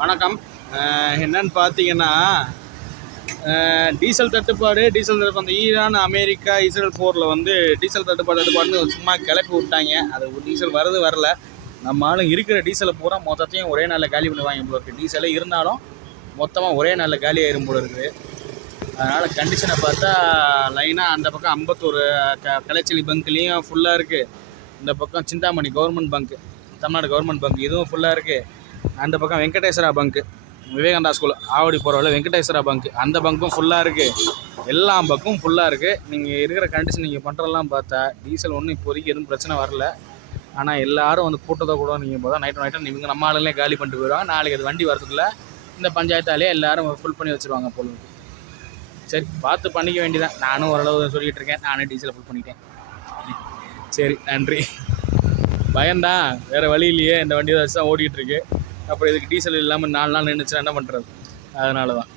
வணக்கம். என்னன்னு பார்த்தீங்கன்னா, டீசல் தட்டுப்பாடு அந்த ஈரான் அமெரிக்கா இஸ்ரேல் போரில் வந்து டீசல் தட்டுப்பாடுன்னு சும்மா கிளப்பி விட்டாங்க. அது டீசல் வரல. நம்ம ஆளுங்க இருக்கிற டீசலை பூரா மொத்தத்தையும் ஒரே நாளில் காலி பண்ணுவாங்க போல இருக்குது. டீசலே இருந்தாலும் மொத்தமாக ஒரே நாளில் காலி ஆயிரும் போல இருக்குது. அதனால் கண்டிஷனை பார்த்தா லைனாக அந்த பக்கம் அம்பத்தூர் கலைச்செலி பங்க்லேயும் ஃபுல்லாக இருக்குது. இந்த பக்கம் Chintamani government bunk, Tamil Nadu government bunk, இதுவும் ஃபுல்லாக இருக்குது. அந்த பக்கம் வெங்கடேஸ்வரா பங்க்கு, விவேகானந்தா ஸ்கூல் ஆவடி போகிறவள்ள வெங்கடேஸ்வரா பங்க், அந்த பங்க்கும் ஃபுல்லாக இருக்குது. எல்லா பங்க்கும் ஃபுல்லாக இருக்குது. நீங்கள் இருக்கிற கண்டிஷன் நீங்கள் பண்ணுறதெல்லாம் பார்த்தா டீசல் ஒன்றும் இப்போதைக்கு எதுவும் பிரச்சனை வரல. ஆனால் எல்லோரும் வந்து கூட்டத்தை கூட நீங்கள் பார்த்தா நைட்டு நீங்கள் நம்ம ஆளுங்களே காலி பண்ணிட்டு போயிடுவாங்க. நாளைக்கு அது வண்டி வரதுக்குள்ள இந்த பஞ்சாயத்தாலே எல்லோரும் ஃபுல் பண்ணி வச்சுருவாங்க போல. சரி, பார்த்து பண்ணிக்க வேண்டியதான். நானும் ஓரளவு சொல்லிகிட்டு இருக்கேன். நானே டீசலை ஃபுல் பண்ணிட்டேன். சரி, நன்றி. பயம்தான், வேறு வழி இல்லையே. இந்த வண்டியை வச்சு தான் ஓடிக்கிட்டு இருக்கு. அப்புறம் இதுக்கு டீசல் இல்லாமல் 4 நாள் நின்றுச்சுன்னா என்ன பண்ணுறது? அதனால தான்.